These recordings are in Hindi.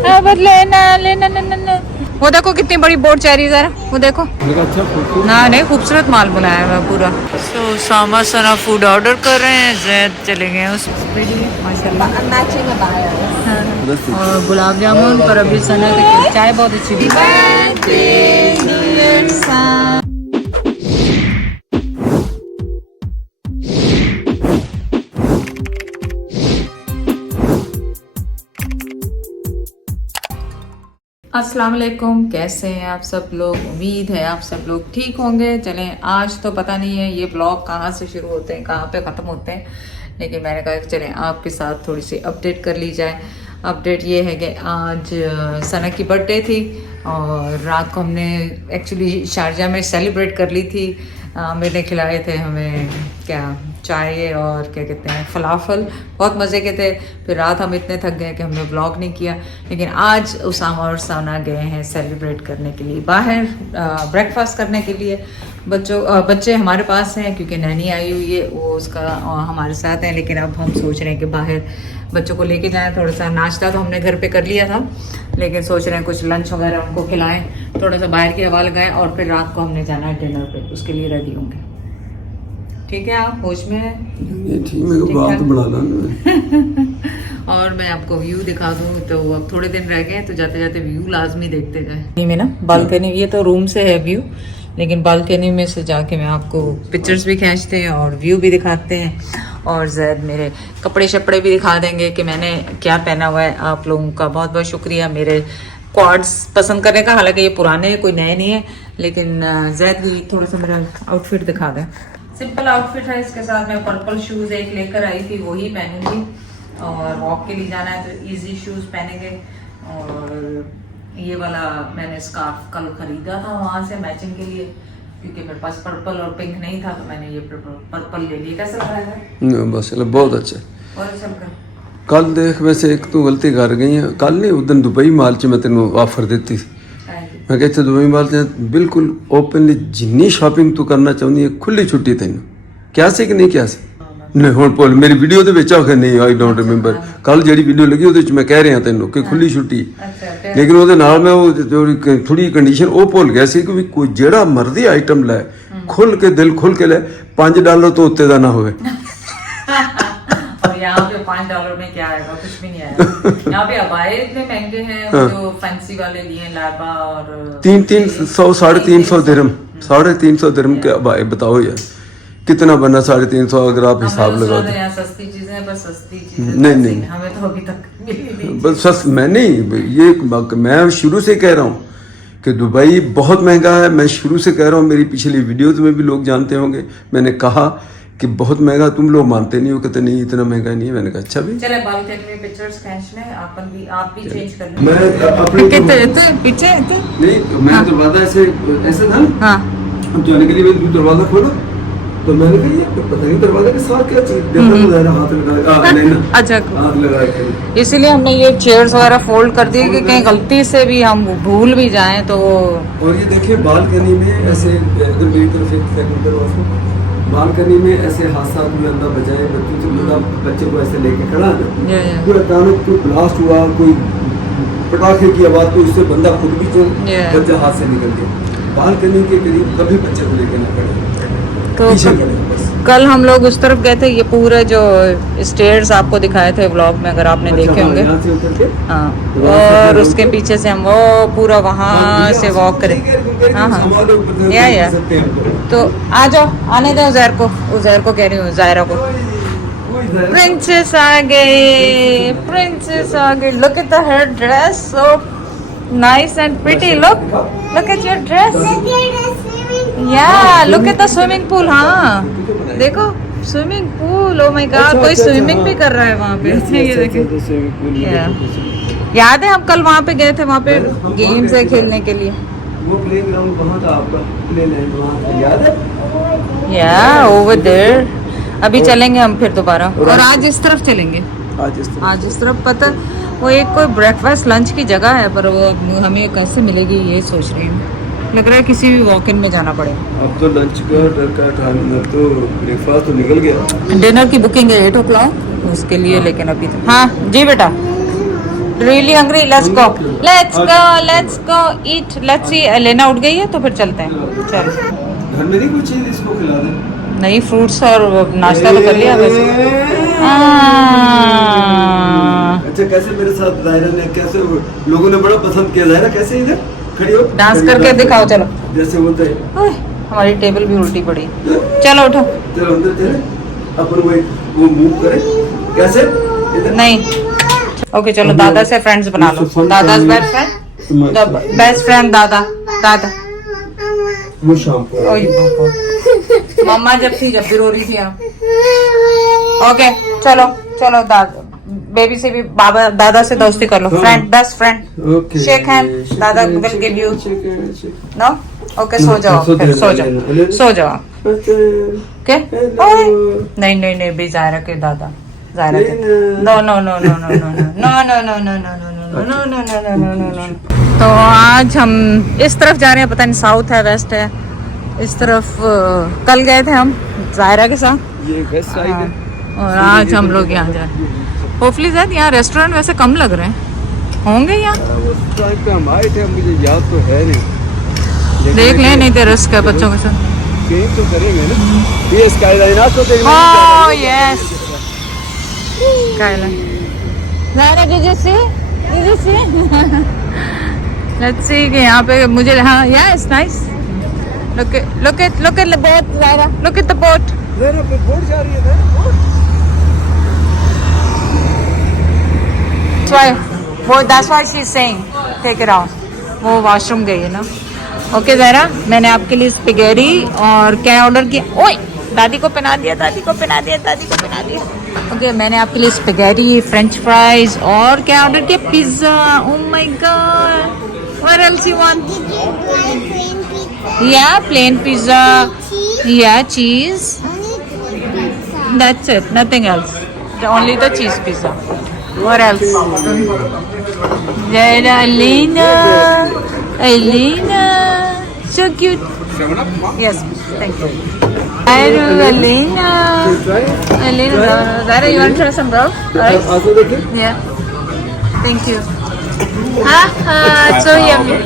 अब लेना लेना ना। वो देखो कितनी बड़ी बोट चेरी जरा, वो देखो ना, नहीं खूबसूरत माल बुलाया हुआ पूरा। सो सामा सना फूड ऑर्डर कर रहे हैं, जैद चले गए उस माशाल्लाह। और गुलाब जामुन पर अभी सना की चाय बहुत अच्छी थी। अस्सलाम वालेकुम, कैसे हैं आप सब लोग? उम्मीद है आप सब लोग ठीक होंगे। चलें, आज तो पता नहीं है ये ब्लॉग कहाँ से शुरू होते हैं कहाँ पे ख़त्म होते हैं, लेकिन मैंने कहा चलें आपके साथ थोड़ी सी अपडेट कर ली जाए। अपडेट ये है कि आज सना की बर्थडे थी और रात को हमने एक्चुअली शारजा में सेलिब्रेट कर ली थी। मेरे खिलाए थे हमें क्या चाय और क्या कहते हैं फलाफल, बहुत मज़े के थे। फिर रात हम इतने थक गए कि हमने व्लॉग नहीं किया, लेकिन आज उसामा और सना गए हैं सेलिब्रेट करने के लिए बाहर, ब्रेकफास्ट करने के लिए। बच्चे हमारे पास हैं क्योंकि नैनी आई हुई है, वो उसका हमारे साथ हैं, लेकिन अब हम सोच रहे हैं कि बाहर बच्चों को लेके जाएं। थोड़ा सा नाश्ता तो हमने घर पे कर लिया था, लेकिन सोच रहे हैं कुछ लंच वगैरह उनको खिलाएं, थोड़ा सा बाहर की हवा लगाएं, और फिर रात को हमने जाना है डिनर पे, उसके लिए रेडी होंगे। ठीक है, आप होश में हैं? ठीक, मेरे को बात बढ़ाना और मैं आपको व्यू दिखा दूँ तो अब थोड़े दिन रह गए, तो जाते जाते व्यू लाजमी देखते जाए। में ना बालकनी, ये तो रूम से है व्यू, लेकिन बालकनी में से जाके मैं आपको पिक्चर्स भी खींचते हैं और व्यू भी दिखाते हैं, और जैद मेरे कपड़े शपड़े भी दिखा देंगे कि मैंने क्या पहना हुआ है। आप लोगों का बहुत बहुत शुक्रिया मेरे क्वाड्स पसंद करने का, हालांकि ये पुराने हैं, कोई नए नहीं है, लेकिन जैद भी थोड़ा सा मेरा आउटफिट दिखा दें। सिंपल आउटफिट है, इसके साथ मैं पर्पल शूज़ एक लेकर आई थी, वही पहनूंगी, और वॉक के लिए जाना है तो इजी शूज़ पहनेंगे। और ये वाला मैंने स्कार्फ कल खरीदा था वहाँ से मैचिंग के लिए, क्योंकि मेरे पास पर्पल और पिंक नहीं था, तो मैंने ये पर्पल ले लिया। कैसा लग रहा है? बस बहुत अच्छा। और अच्छा लग रहा। कल देख, वैसे एक तो गलती कर गई है, कल नहीं उस दिन दुबई माल च मैं तेन ऑफर देती थी, मैं कहते दुबई माल च बिल्कुल ओपनली जिन्नी शॉपिंग तू करना चाहती है खुली छुट्टी तेन क्या सी कि नहीं क्या सी नहीं हुण भुल मेरी वीडियो दे विच आखे नहीं, आई डोंट रिमेंबर कल जिहड़ी वीडियो लगी उहदे विच मैं कह रहा तेनों कि खुली छुट्टी, लेकिन उहदे नाल मैं वो थोड़ी कंडीशन वो भुल गया सी कि भी कोई जिहड़ा मर्जी आइटम लै खुल के दिल खुल के लै, $5 तो उत्ते दा ना होवे। यहाँ पे $5 में क्या आएगा? कुछ भी नहीं आएगा। यहाँ पे अबाए इतने महंगे हैं, जो फैंसी वाले लिए लाबा, और 300 350 दिरहम, 350 दिरहम के अबाए, बताओ यार कितना बना 350 अगर आप हिसाब लगा दो। सस्ती चीजें, बस सस्ती चीजें नहीं हमें तो अभी तक मिली नहीं। बस सस मैं नहीं, ये मैं शुरू से कह रहा हूँ कि दुबई बहुत महंगा है। मैं शुरू से कह रहा हूँ, मेरी पिछली वीडियोज में भी लोग जानते होंगे, मैंने कहा कि बहुत महंगा, तुम लोग मानते नहीं हो, कहते नहीं इतना महंगा नहीं है। मैंने कहा अच्छा भी चले बालकनी में पिक्चर्स खींच लें, आप भी चेंज कर लें। मैं अपने पीछे नहीं, मैं दरवाजा ऐसे था हाँ तो आने के लिए मैं दरवाजा खोला तो मैंने कहा ये पता नहीं दरवाजे के साथ क्या चीज देखा, हाथ लगा नहीं ना, अच्छा हाथ लगा के, इसीलिए हमने ये चेयर्स वगैरह फोल्ड कर दिए कि कहीं गलती से भी हम भूल भी जाएं तो। और ये देखिए बालकनी में ऐसे इधर मेरी तरफ एक सेकंड तरफ बालकनी में ऐसे हादसा कोई अंदर बजाए, बच्चों से बड़ा बच्चे को ऐसे लेके खड़ा है, कोई अचानक कोई ब्लास्ट हुआ, कोई पटाखे की आवाज, तो उससे बंदा खुद भी चल बच्चा हाथ से निकल गया। बालकनी के करीब कभी बच्चे को लेके ना खड़े तो कल हम लोग उस तरफ गए थे, ये पूरे जो स्टेयर्स आपको दिखाए थे व्लॉग में, अगर आपने देखे होंगे हाँ, और उसके पीछे से हम वो पूरा वहाँ से वॉक करें। हाँ या तो आ जाओ, आने दो उज़ैर को कह रही हूँ, ज़ायरा को। प्रिंसेस आ गई, look at the her dress, so nice and pretty, look at your dress, या look at the swimming pool. हाँ देखो swimming pool, oh my God, कोई स्विमिंग भी कर रहा है वहाँ पे। ये देखिए, याद है हम कल वहाँ पे गए थे, वहाँ पे गेम्स है खेलने के लिए, वो प्लेग्राउंड वहाँ का आपका प्लेलैंड वहाँ का याद है? या ओवर देयर। अभी चलेंगे हम फिर दोबारा, और आज इस तरफ चलेंगे, आज इस तरफ। पता वो एक कोई ब्रेकफास्ट लंच की जगह है, पर वो हमें कैसे मिलेगी ये सोच रही हूँ। लग रहा है किसी भी वॉक इन में जाना पड़ेगा। अब तो लंच का टाइम, अब तो ब्रेकफास्ट तो निकल गया। डिनर की बुकिंग है 8 o'clock उसके लिए, लेकिन अभी तो हाँ जी बेटा really hungry, let's go let's go eat, let's see. लेना उठ गई है तो फिर चलते हैं। चल, घर में नहीं कुछ चीज इसको खिला दे। नहीं, फ्रूट्स और नाश्ता तो कर लिया वैसे। अच्छा, कैसे मेरे साथ जायरा ने, कैसे लोगों ने बड़ा पसंद किया। जायरा कैसे इधर खड़ी हो, डांस करके दिखाओ। चलो, जैसे होता है। ओए, हमारी टेबल भी उल्टी पड़ी। चलो उठो। चलो अंदर चले, अपन वो मूव करें कैसे इधर। नहीं, ओके चलो, दादा से फ्रेंड्स बना लो। दादा बेस्ट फ्रेंड, बेस्ट फ्रेंड दादा। दादा वो शाम को मम्मा जब भी रो रही थी आप। ओके चलो चलो, दादा बेबी से भी बाबा दादा से दोस्ती कर लो। Friend, best friend, shake hand. दादा will give you no. Okay, सो जाओ फिर, सो जाओ, सो जाओ। ओके, नहीं नहीं नहीं, भी जायरा के दादा, जायरा के no no no no no no no no no no no no no no no no no. तो आज हम इस तरफ जा रहे हैं, पता नहीं साउथ है वेस्ट है। इस तरफ कल गए थे हम जायरा के साथ, ये वेस्ट साइड है, और आज हम लोग यहाँ जा रहे हैं। होपफुली शायद यहाँ रेस्टोरेंट वैसे कम लग रहे हैं, होंगे यहाँ। उस टाइम पे हम आए थे, मुझे याद तो है नहीं। देख लें, नहीं तो रिस्क है बच्चों के साथ। गेम तो करेंगे ना, ये स्काईलाइन आपको देखना है। Oh yes, skyline. Zara, did you see? Let's see कि यहाँ पे मुझे, हाँ, yeah, it's nice. Look at the boat, Zara. Look at the boat. ज़रा पे बोट जा रही है ना, boat. That's why she's saying take it out. वो वॉशरूम गई है ना। ओके ज़रा, मैंने आपके लिए स्पेगेटी और क्या ऑर्डर किया। ओए, दादी को पहना दिया, दादी को पहना दिया, दादी को पहना दिया। ओके, मैंने आपके लिए स्पेगेटी, फ्रेंच फ्राइज और क्या ऑर्डर किया, pizza. Oh my God, what else you want? या प्लेन पिज्जा, या चीज, that's it, nothing else, only the चीज पिज्जा। What else? ज़रा, Elena, so cute. Yes, thank you. Elena, Zara, you want to try some bro? Right? Yeah. Thank you. It's so yummy.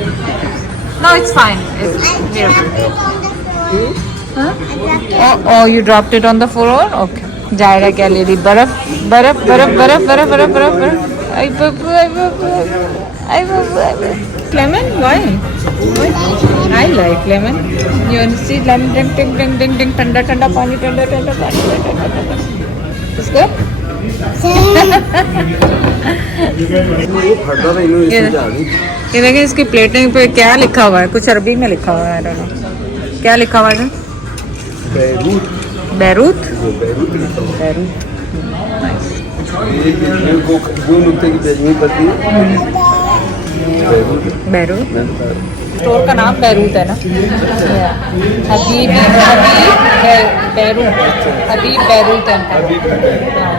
No, it's fine. It's beautiful. Oh, you dropped it on the floor? Okay. Zaira क्या ले रही? बर्फ, बर्फ, बर्फ, बर्फ, बर्फ, बर्फ, बर्फ, बर्फ. आई बाबू, आई बाबू, आई बाबू, आई बाबू. Lemon? Why? I like lemon. You want to see lemon? Ding, ding, ding, ding, ding. ठंडा ठंडा पानी, ठंडा ठंडा पानी, ठंडा ठंडा पानी. It's good? ये देखिए, इसकी प्लेटिंग पे क्या लिखा हुआ है, कुछ अरबी में लिखा हुआ है। I don't know. क्या लिखा हुआ है? बैरूत। बैरूत? बैरूत। दो नुक्ते की बैरूत करती है। बैरूत, स्टोर का नाम बैरूत है ना। हबीब बैरूत, हबीब बैरूत है।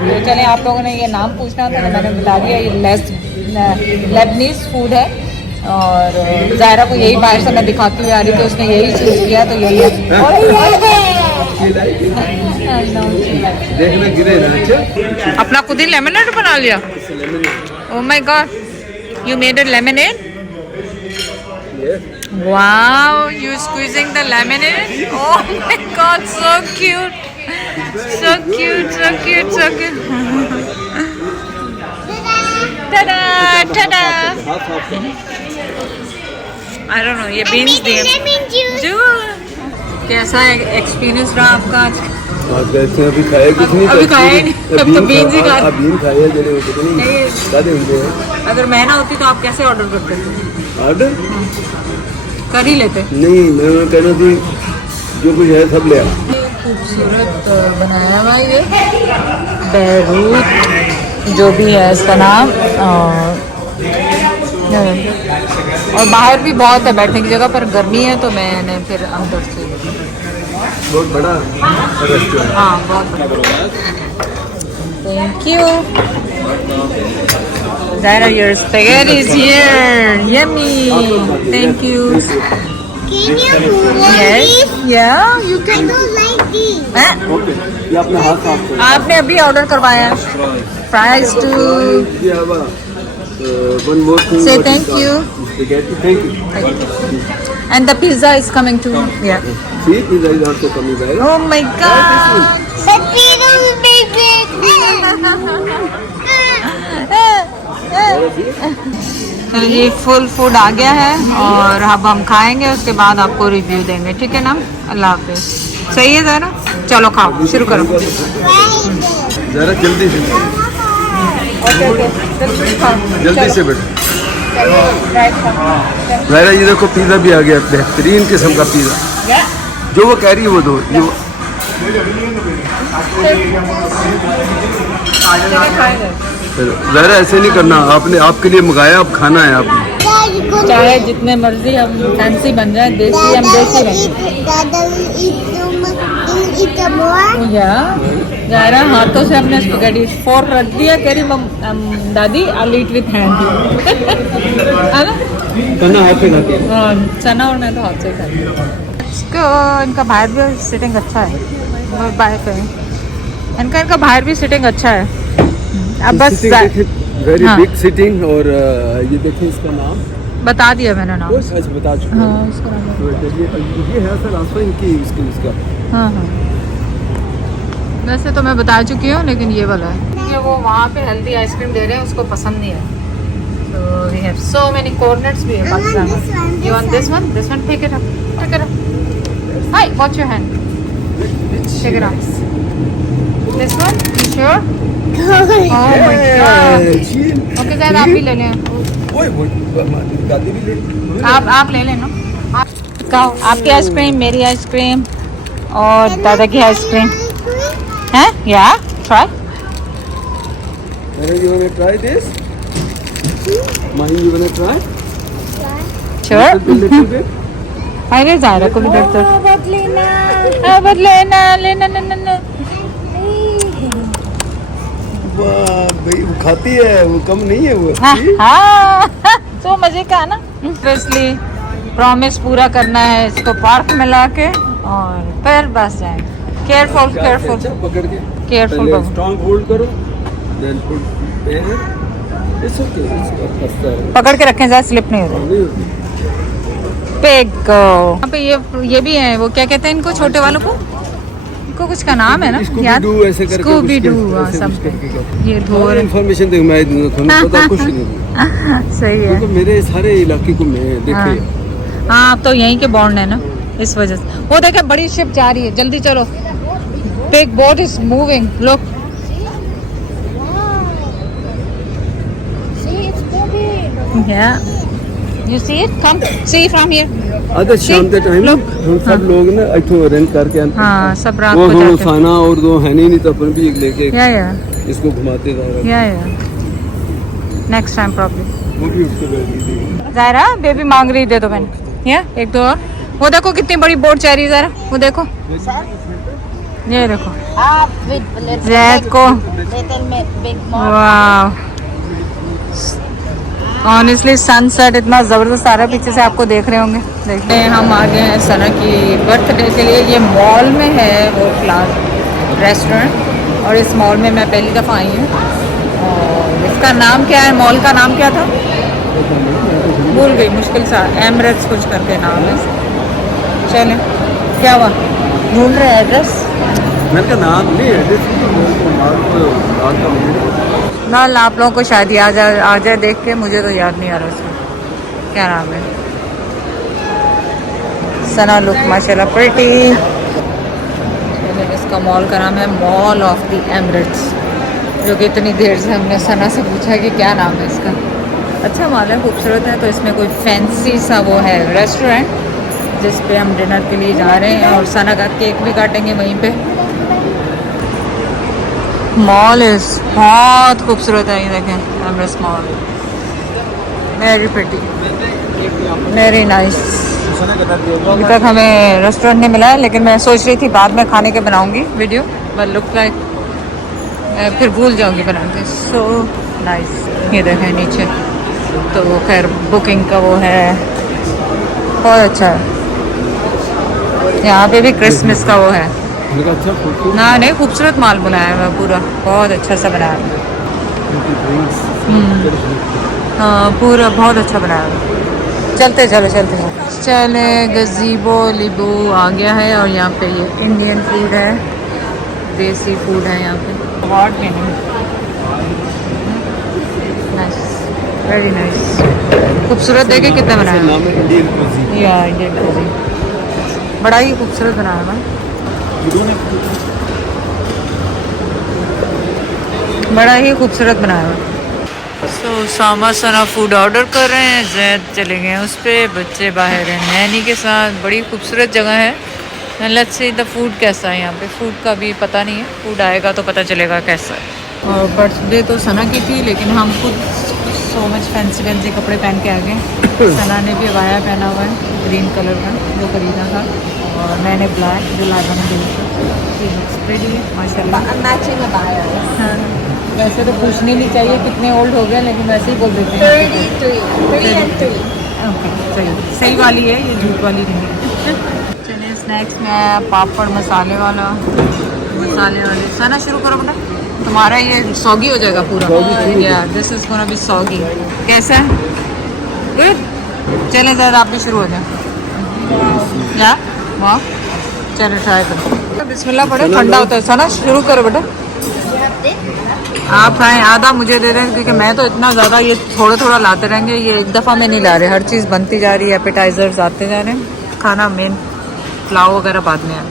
तो चले, आप लोगों ने ये नाम पूछना था, मैंने बता दिया। ये लेबनीज फूड है, और ज़ायरा को यही बाहर से मैं दिखाती हुई आ रही थी, उसने यही चूज किया, तो यही है। देखना गिरे ना। अपना खुद ही लेमनेड बना लिया। ओह my God, you made a lemonade? Yeah. Wow, you squeezing the lemonade? Oh my god, so cute. So cute, so cute, so cute. Ta-da, ta-da. I don't know, ये beans दिए। कैसा एक्सपीरियंस रहा आपका आज? आज वैसे अभी खाया कुछ नहीं, अभी खाया ही नहीं, अब तो बीन्स ही खा। बीन खाया जले होते नहीं, सादे होते हैं। अगर मैं ना होती तो आप कैसे ऑर्डर करते थे? ऑर्डर कर ही लेते। नहीं, मैं कहना थी जो कुछ है सब ले आ। खूबसूरत बनाया हुआ ये बैरूत, जो भी है इसका नाम। और बाहर भी बहुत है बैठने की जगह, पर गर्मी है तो मैंने फिर अंदर से। बहुत बड़ा रेस्टोरेंट। हाँ, बहुत बड़ा। Thank you Zara, your spaghetti is here. Yummy. Thank you. Can you hold Yes. this? Yeah, you I can. don't like this. Okay, ये अपना हाथ साफ करो। आपने अभी ऑर्डर करवाया है फ्राइज टू। ये हवा one more thing. Say what is thank that? you. Spaghetti. Thank you. And the pizza is coming too. Yeah. See, pizza is also coming back. Oh my god. The Peter will be big. चलिए फुल फूड आ गया है और अब हम खाएंगे, उसके बाद आपको रिव्यू देंगे, ठीक है ना। अल्लाह हाफिज। सही है ज़रा, चलो खाओ, शुरू करो। जरा जल्दी से, ओके ओके, जल्दी से बेटा। मेरा ये देखो पिज़्ज़ा भी आ गया, बेहतरीन किस्म का पिज़्ज़ा। जो वो कह रही है वो दो। ज़रा ऐसे नहीं करना, आपने आपके लिए मंगाया, अब खाना है आपने। चाहे जितने मर्जी हम फैंसी बन जाए, देसी हम देसी बन Dada will eat more. या ज़रा हाथों से अपने स्पगेटी फोर्क रख दिया, कह रही दादी आई ईट विथ हैंड। है ना, खाना हाथ से खाते हैं। सना और मैं तो हाथ से खाती हूँ। इनका बाहर भी सिटिंग अच्छा है, बाहर पे इनका बाहर भी सिटिंग अच्छा है। अब बस वेरी हाँ। Big sitting. और ये देखिए इसका नाम बता दिया मैंने नाम। आज बता चुका हाँ हूँ। उसका नाम तो ये है सर आंसर इनकी उसका। हाँ हाँ, वैसे तो मैं बता चुकी हूँ, लेकिन ये वाला है कि वो वहाँ पे हेल्दी आइसक्रीम दे रहे हैं, उसको पसंद नहीं है। तो we have so many corners भी है पाकिस्तान में। You want this one take it up, hi watch your hand, take it up. This one, you sure? Oh my God. Okay ज़रा आप भी ले लें, दादी भी ले। आप ले लेना। आपकी आइसक्रीम, मेरी आइसक्रीम और दादा की आइसक्रीम है। या try. You wanna try this? Mahi, you wanna try? Sure. Little bit? अरे ज़ायरा को भी दे दो। बस लेना लेना ना ना ना। वाह भाई, वो खाती है, वो कम नहीं है वो। हाँ तो मजे का है ना। ऑब्वियसली प्रॉमिस पूरा करना है इसको पार्क में लाके, और फिर बस जाए। केयरफुल केयरफुल अच्छा पकड़ के केयरफुल पहले स्ट्रांग होल्ड करो, then put air. It's okay, फंसता है पकड़ के रखें, ज़्यादा स्लिप नहीं होती। नहीं होती। पेग यहाँ पे ये भी है, वो क्या कहते हैं इनको, छोटे वालों को, इनको कुछ का नाम है ना, याद? स्कूबी डू ऐसे करके स्कूबी डू ऐसे सब कुछ करके करके। ये धो रहे। इन्फॉर्मेशन देख मैं दूंगा, तुम्हें पता कुछ नहीं। सही है। तो मेरे सारे इलाके को मैं देखे। हाँ आप तो यहीं के बॉन्ड है ना, इस वजह से। वो देखे बड़ी शिप जा रही है, जल्दी चलो। Big boat is moving, look. See, it's moving. Yeah you see it, come see from here. आधा शाम के टाइम लोग- हम सब लोग ना इथों रेंट करके आते हैं। हाँ सब रात वो को हम जाते हैं। खाना और दो है नहीं तो अपन भी एक लेके या इसको घुमाते जा रहे हैं। या नेक्स्ट टाइम प्रॉब्लम। वो भी उसके बैठ गई थी। ज़ायरा बेबी मांग रही, दे दो मैंने। या एक दो और। वो देखो कितनी बड़ी बोट जा रही है ज़रा, वो देखो, ये देखो जैद को। वाह ऑनेस्टली सनसेट इतना ज़बरदस्त आ रहा है, पीछे से आपको देख रहे होंगे। देखते हैं, हम आ गए हैं सना की बर्थडे के लिए। ये मॉल में है वो क्लास रेस्टोरेंट, और इस मॉल में मैं पहली दफ़ा आई हूँ। और इसका नाम क्या है, मॉल का नाम क्या था भूल गई, मुश्किल सा, एमरेट्स कुछ करके नाम है। चलें, क्या हुआ, ढूंढ रहे एड्रेस? मैंने कहा नाम नहीं है नाल आप लोगों को शायद याद आ जाए देख के, मुझे तो याद नहीं आ रहा उसका क्या नाम है। सना लुक माशाल्लाह प्रिटी। इसका मॉल का नाम है मॉल ऑफ द एमरेट्स, जो कि इतनी देर से हमने सना से पूछा कि क्या नाम है इसका। अच्छा मॉल है, खूबसूरत है। तो इसमें कोई फैंसी सा वो है रेस्टोरेंट जिस पे हम डिनर के लिए जा रहे हैं, और सना का केक भी काटेंगे वहीं पे। मॉल इज बहुत खूबसूरत है, ये देखें Emirates mall, very pretty, very nice. अभी तक हमें रेस्टोरेंट नहीं मिला है, लेकिन मैं सोच रही थी बाद में खाने के बनाऊंगी वीडियो, बट लुक लाइक फिर भूल जाऊंगी बनाते। सो नाइस, ये देखें नीचे तो खैर बुकिंग का वो है, बहुत अच्छा है। यहाँ पे भी क्रिसमस का वो है ना, नहीं खूबसूरत माल बनाया हुआ पूरा, बहुत अच्छा सा बनाया है। हाँ पूरा बहुत अच्छा बनाया हुआ। चलते चलो चलते चले। गजीबो लिबो आ गया है और यहाँ पे ये इंडियन फूड है, देसी फूड है यहाँ पे। हॉट मेनू, नाइस, वेरी नाइस। खूबसूरत देखे कितना बनाया है। नाम है इंडियन कुजीन। या इंडियन कुजीन बड़ा ही खूबसूरत बनाया हुआ है, बड़ा ही खूबसूरत बनाया हुआ। सो सामा सना फूड ऑर्डर कर रहे हैं, जैद चले गए हैं उस पर, बच्चे बाहर हैं नैनी के साथ। बड़ी खूबसूरत जगह है। लेट्स सी द फूड कैसा है यहाँ पे। फूड का भी पता नहीं है, फूड आएगा तो पता चलेगा कैसा है। और बर्थडे तो सना की थी, लेकिन हम खुद सो मच फैंसी कपड़े पहन के आ गए। सना ने भी अबाया पहना हुआ है ग्रीन कलर का, जो खरीदा था, और मैंने ब्लैक जो लाइबा ने दिया माशाल्लाह। हाँ, वैसे तो पूछने नहीं चाहिए कितने ओल्ड हो गए, लेकिन वैसे ही बोल देते हैं। ओके सही वाली है ये, झूठ वाली नहीं है। चलिए स्नैक्स में पापड़ मसाले वाले। सना शुरू करो बेटा, तुम्हारा ये सौगी हो जाएगा पूरा। या दिस इज गोना बी सौगी। कैसा है? गुड। चले ज़रा आप भी शुरू हो जाए। या वाह, चलो ट्राई करो। बिस्मिल्लाह पढ़ो, ठंडा होता है। सना शुरू करो बेटा। आप खाएं, आधा मुझे दे दें, क्योंकि मैं तो इतना ज़्यादा ये थोड़ा थोड़ा लाते रहेंगे, ये एक दफ़ा में नहीं ला रहे। हर चीज़ बनती जा रही है, एपेटाइजर्स आते जा रहे हैं, खाना मेन पुलाव वगैरह बाद में है।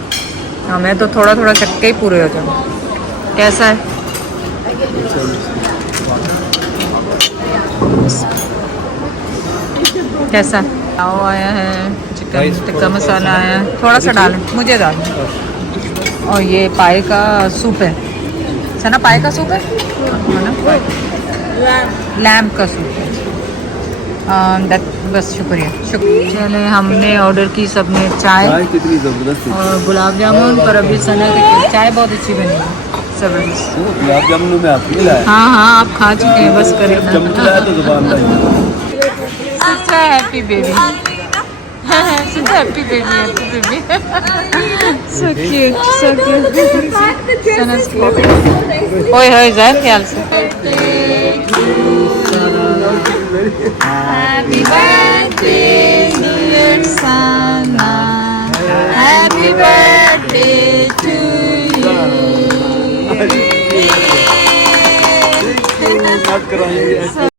हाँ, मैं तो थोड़ा थोड़ा चक्के ही पूरे हो जाऊँ। कैसा है? कैसा है? पुलाव आया है, चिकन टिक्का मसाला आया है, थोड़ा सा डालें, मुझे डालें। और ये पाए का सूप है। सना पाए का सूप है ना? लैम्प का सूप है। बस शुक्रिया चले, हमने ऑर्डर की सबने चाय कितनी जबरदस्त है। और गुलाब जामुन। पर अभी सना की चाय बहुत अच्छी बनी है, जबरदस्त। गुलाब जामुन में आप मिला हाँ हाँ, आप खा चुके हैं, बस करें ना। तो जुबान Such a happy baby. Such a happy baby. So cute, so cute. Sana's cute. ओए होए जाए ख्याल से। Happy birthday dear Sana. Happy birthday to you.